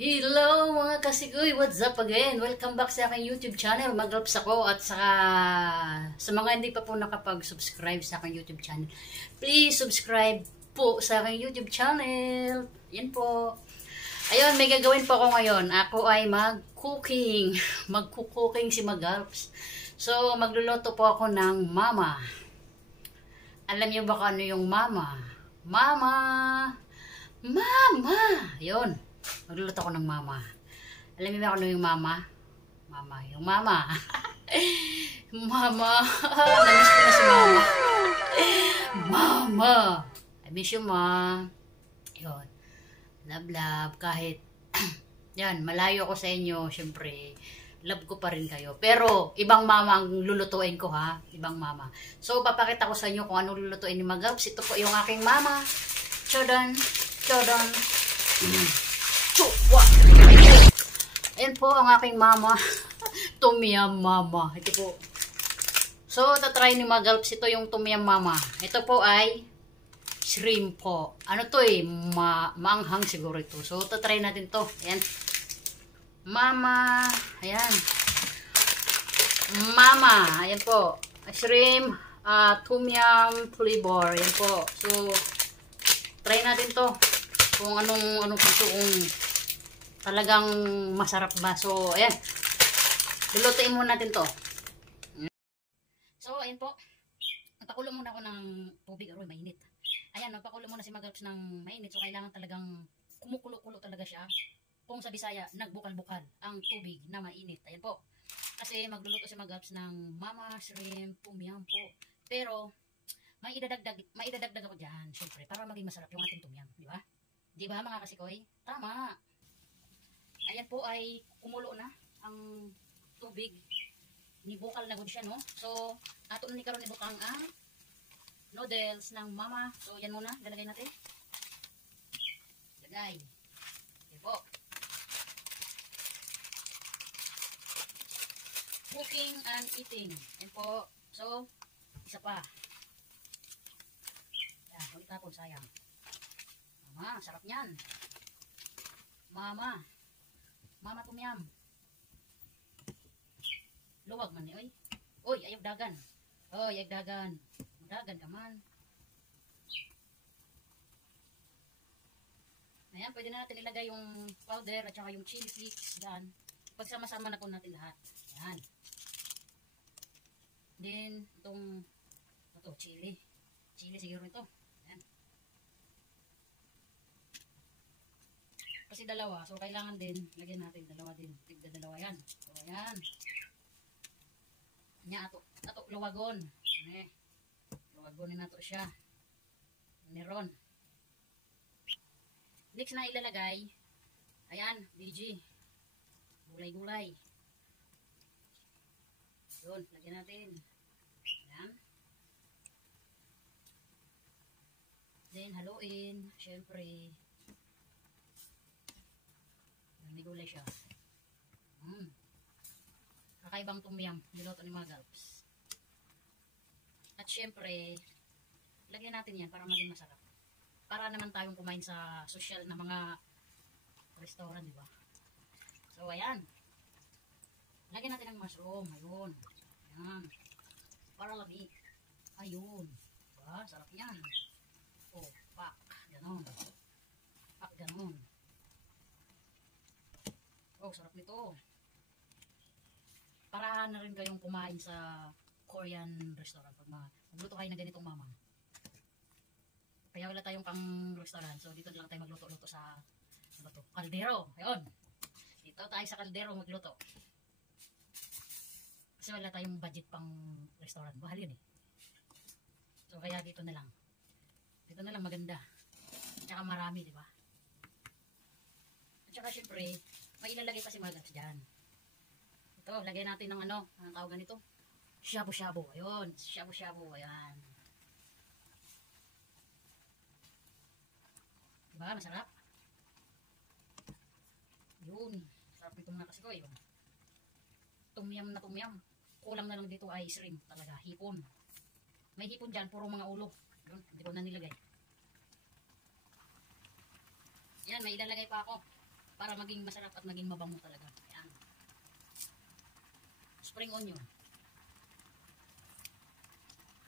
Hello mga kasiguy, what's up again? Welcome back sa aking YouTube channel. Mag-gloves ako at sa mga hindi pa po nakapag-subscribe sa aking YouTube channel, please subscribe po sa aking YouTube channel. Yan po. Ayun, may gagawin po ako ngayon. Ako ay mag-cooking. Mag-cooking si Mag-gloves. So, magluluto po ako ng mama. Alam niyo ba kung ano yung mama? Mama! Mama! Yun. Magluluto ako ng mama. Alam niyo ba kung ano yung mama? Mama. Yung mama. Mama. Namiss ko na si mama. Mama. I miss you, ma. Yun. Love, love. Kahit, yan, malayo ako sa inyo, syempre, love ko pa rin kayo. Pero, ibang mama ang lulutuin ko, ha? Ibang mama. So, papakita ko sa inyo kung anong lulutuin ni Mag-gloves. Ito po yung aking mama. Chodan. Chodan. Chukwa. Ayan po ang aking mama. Tumyam mama. Ito po. So, tatry ni Mag-gloves. Ito yung tumyam mama. Ito po ay shrimp po. Ano to eh? Maanghang siguro ito. So, tatry natin to. Ayan. Mama. Ayan. Mama. Ayan po. Shrimp. Tumyam flavor. Ayan po. So, try natin to. Kung anong gusto kong talagang masarap ba. So, ayan. Lulutuin muna natin to. So, ayan po. Nagpakulo muna ako ng tubig. Aroy, mainit. Ayan, nagpakulo muna si Mag-gloves ng mainit. So, kailangan talagang kumukulo-kulo talaga siya. Kung sa Bisaya, nagbukal-bukal ang tubig na mainit. Ayan po. Kasi magluluto si Mag-gloves ng mama, shrimp, tumyam po. Pero, may idadagdag ako dyan. Siyempre, para maging masarap yung ating tumyam. Di ba? Di ba mga kasikoy? Tama. Ayan po ay kumulo na ang tubig. Nibukal na gud siya, no? So, ato ni karon ibukang ang noodles ng mama. So, yan muna. Lalagay natin. Lagay. Yan po. Cooking and eating. Yan po. So, isa pa. Yan. Huwag itapon, sayang. Mama, sarap niyan. Mama. Mama tumyam. Luwag man ni, oy. Oy, ayog dagan. Oy, ayog dagan. Dagan ka man. Ayan, pwede na natin ilagay yung powder at saka yung chili flakes. Yan. Pagsama-sama na po natin lahat. Yan. Then, ito, chili. Chili siguro ito. Yan. Kasi dalawa. So, kailangan din, lagyan natin dalawa din. Tigda dalawa yan. So, ayan. Nya, ato, luwagon. Luwagonin nato siya. Meron. Next na ilalagay, ayan, BG. Gulay-gulay. Yun, lagyan natin. Ayan. Then, haluin. Siyempre, may gulay siya. Kakaibang tumyam, niluto ni Mag-gloves. At syempre, lagyan natin yan para maging masarap. Para naman tayong kumain sa social na mga restaurant, di ba? So, ayan. Lagyan natin ng mushroom. Ayun. Ayan. Para lami. Ayun. Diba? Sarap yan. Oh, pak. Ganon. Pak, ganon. Oh, sarap nito. Para na rin kayong kumain sa Korean restaurant pag magluto kayo ng ganitong mama. Kaya wala tayong pang restaurant. So, dito lang tayo magluto-luto sa kaldero. Ayun. Dito tayo sa kaldero magluto. Kasi wala tayong budget pang restaurant. Mahal yun eh. So, kaya dito na lang. Dito na lang maganda. At saka marami, di ba? At saka syempre, may ilalagay pa si Mag-gloves dyan. Ito, lagay natin ng anong tawagan nito? Shabu-shabu. Ayun. Shabu-shabu. Ayan. Diba? Masarap. Yun. Sarap nito mga kasikoy. Tumyam na tumyam. Kulang na lang dito ay shrimp talaga. Hipon. May hipon dyan. Puro mga ulo. Yun. Hindi ko na nilagay. Yan. May ilalagay pa ako. para maging masarap at maging mabango talaga. Ayan. Spring onion.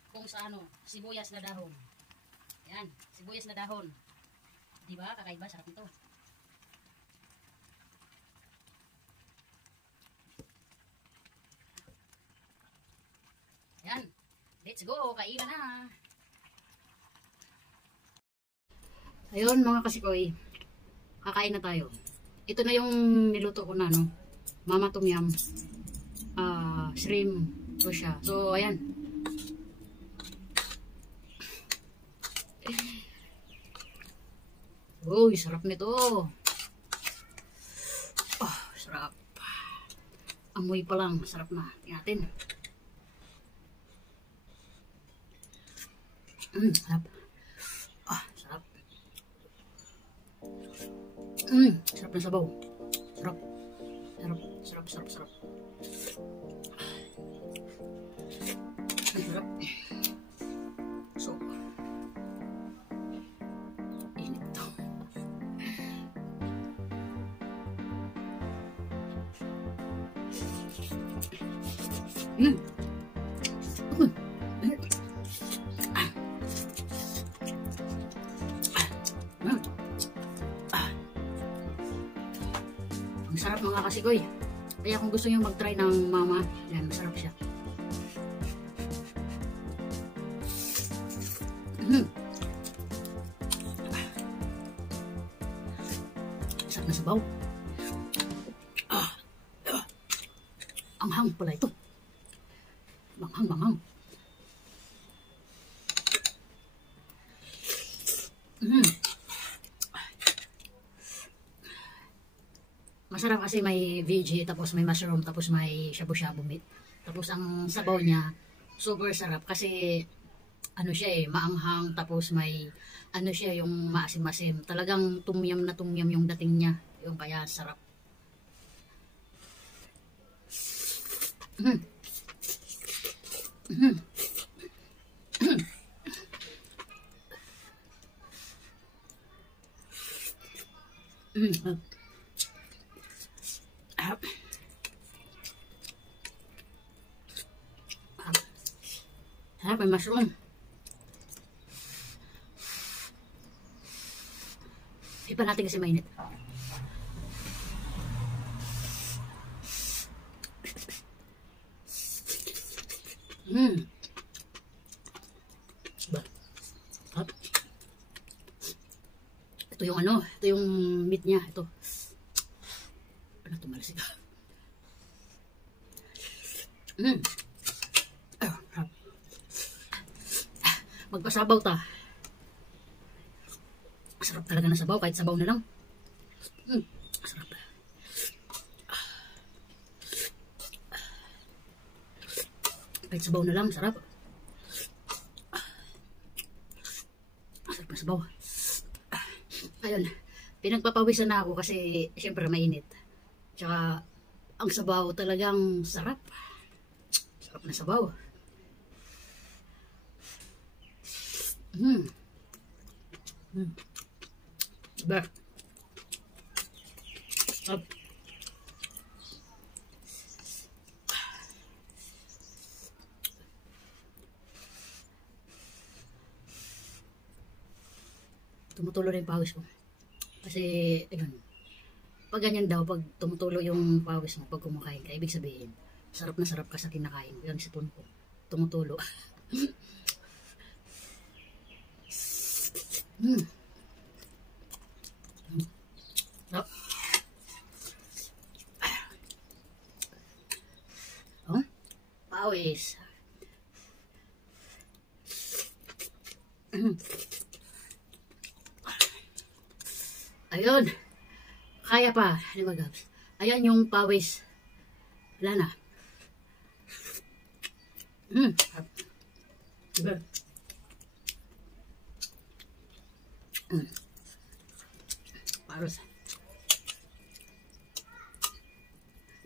Kung sa ano, sibuyas na dahon. Ayan, sibuyas na dahon. Diba? Kakaiba, sarap nito. Ayan. Let's go, kainan na. Ayun mga kasikoy, kakain na tayo. Ito na yung niluto ko na, no? Mama Tom Yum. Shrimp po siya. So, ayan. Uy, sarap nito. Oh, sarap. Amoy pa lang, sarap na. Tingnan natin. Sarap. Sarap. Sarap na sabaw. Sarap. Sarap, sarap, sarap, sarap. Sarap. So, init to. Ang sarap mga kasikoy. Kaya kung gusto nyo mag-try ng mama, yan, masarap siya. Sarap na sabaw. Anghang pala ito. Manghang, manghang. Masarap kasi may veggie, tapos may mushroom, tapos may shabu-shabu meat. Tapos ang sabaw niya, super sarap kasi ano siya maanghang, tapos may ano siya yung maasim-asim. Talagang tumyam na tumyam yung dating niya. Yung kaya sarap. Sarap, may mushroom. Ipa natin kasi mainit. Sarap. Ito yung ano, ito yung meat niya, ito. Ano ito, malasig. Magpasabaw ta. Sarap talaga na sabaw, kahit sabaw na lang. Sarap. Kahit sabaw na lang, sarap. Sarap na sabaw. Ayun, pinagpapawisan na ako kasi syempre mainit. Tsaka ang sabaw talagang sarap. Sarap na sabaw. Diba? Sarap. Tumutulo rin yung pawis ko. Kasi, ayun, pag ganyan daw, pag tumutulo yung pawis mo, pag kumakain ka, ibig sabihin, sarap na sarap ka sa kinakain. Yan si Ton ko. Tumutulo. Sarap. Oh, pawis. Ayun. Kaya pa. Diba, Gabs? Ayan yung pawis. Wala na. Diba? Pawis.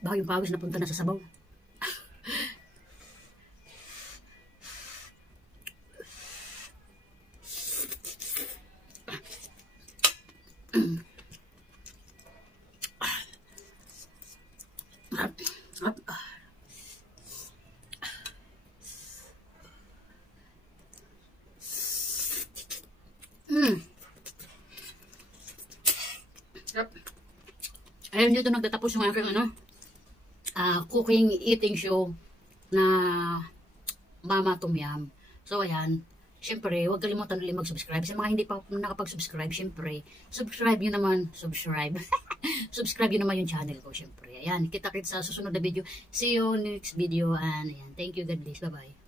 Baka yung pawis napunta na sa sabaw. Yep. Ayun, dito nagtatapos yung aking cooking eating show na Mama Tom Yum. So, ayan. Siyempre, huwag kalimutan ulit mag-subscribe. Sa mga hindi pa nakapag-subscribe, siyempre, subscribe nyo naman. Subscribe. Subscribe nyo naman yung channel ko, siyempre. Ayan, kita-kits sa susunod na video. See you next video. And ayan, thank you, God bless. Bye-bye.